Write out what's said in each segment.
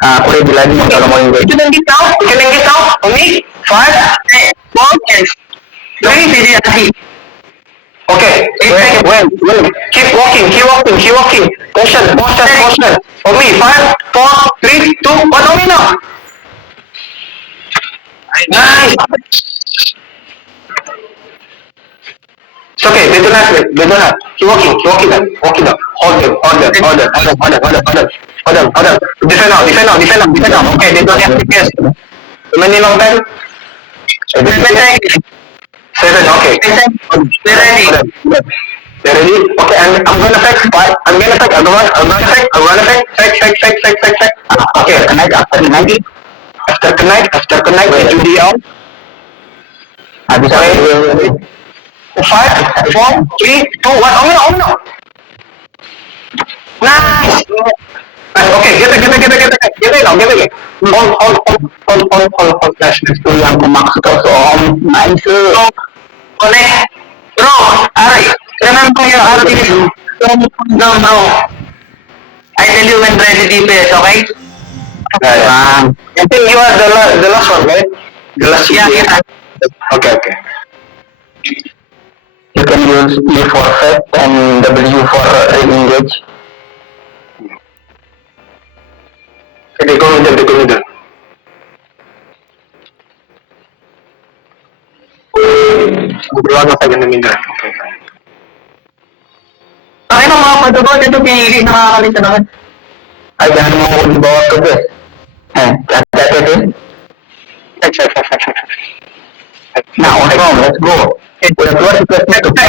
Aku ready lagi kalau mau invade. You can get out. Only 5, 4, and 3 CDRT. Okay, wait. Keep walking. Caution. Only 5, 4, 3, 2, 1. Only now. Nice. It's okay. They don't have. Keep walking them. Hold them. Defend now. Okay, they don't have TPS. How many long time? 7, okay. They're ready. Okay, I'm gonna fake. I'm gonna fake. Fake. Okay, after connect, we do the out. Habis 5, 4, 3, 2, 1. Oh no. Nice. Okay, get it. Hold. itu yang kumaksud Om. Nice. Connect. Bro, Ari, remember your RT. No. I tell you when ready DPS, okay? I think you are the last one, right? The last one. Yeah. Okay. You can use E for fake and W for re-engage. Okay, they go middle. Gugulagan sa ganun middle. Okay, fine. Ay, mga patugot, ito pinili, nakakalita naman. Ay, jangan mau dibawa ke bus. Hati-hati tu. Now, let's go. Udah keluar di plus itu. Okay,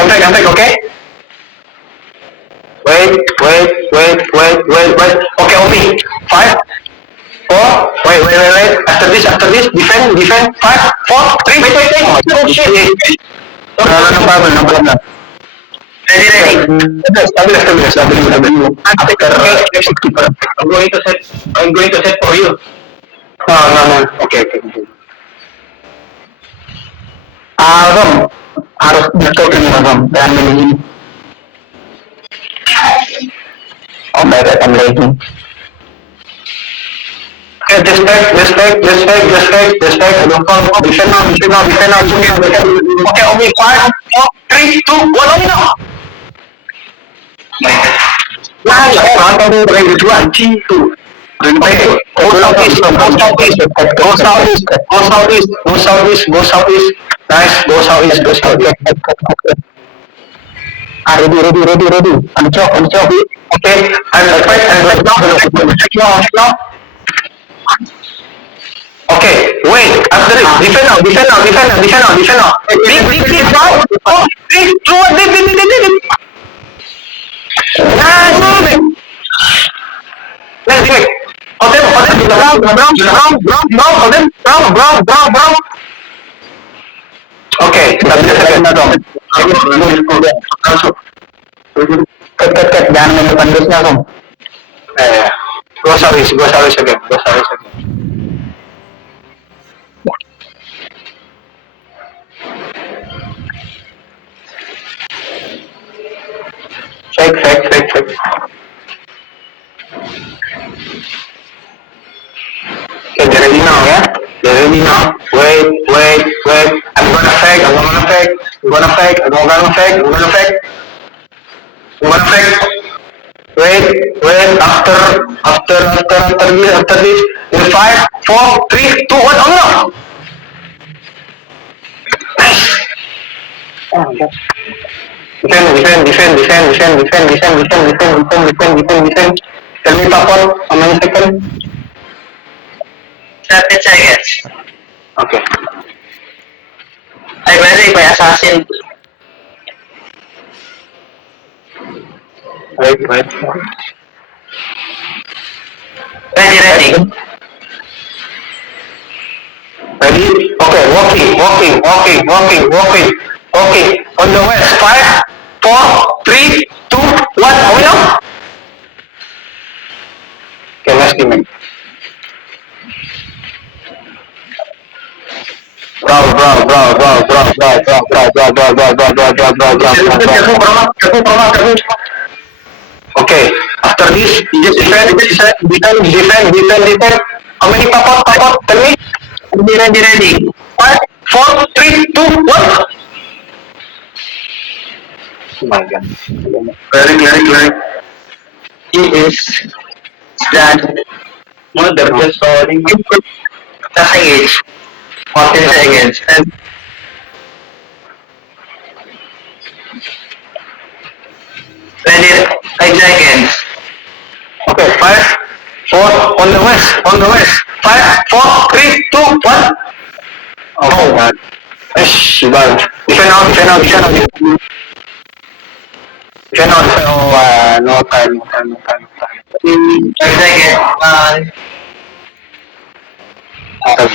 I'm back, okay? Wait. Okay, Omi. 5, 4, wait. After this, defend. 5, 4, 3, wait. Oh, shit. No problem. Ready. Stabil. I'm going to set for you. No. Okay. Rom, harus betul ini Rom. Jangan begini. Oh my god, I'm lagging. Okay, just back. Don't fall. Defend now. Okay, only 5, 4, 3, 2, 1, only now. Nice. Go southeast. Nice. Go southeast. Ready. Uncok. Okay. I'm right now. Okay. Wait. After this, defend now. Big. 5, 4, 3, 2, 1. Nice. Let's do it. Hold them. Brown. Okay. Ket, jangan main depan busnya Rom. Go service again. Fake. Okay, they're ready now, yeah? Wait. I'm gonna fake. Wait. After this. In 5, 4, 3, 2, 1. Oh no! Nice. Defend. Tell me top one. How many seconds? 30 seconds. Okay. I'm ready by assassin. Wait. Ready. Okay, walking. On the west. 5, 4, 3, 2, 1. Are we now? Okay, let's give it. Okay. After this, you just defend. How many pop? Tell me. Ready. 5, 4, 3, 2, 1. Oh my God. Very. He is that mother just calling you. Nothing is 14 seconds. And ready, 5 seconds. Okay, 5, 4, on the west. 5, 4, 3, 2, 1. Oh God. Yes, bad. Defend out. Oh, no time. 5 seconds. Okay.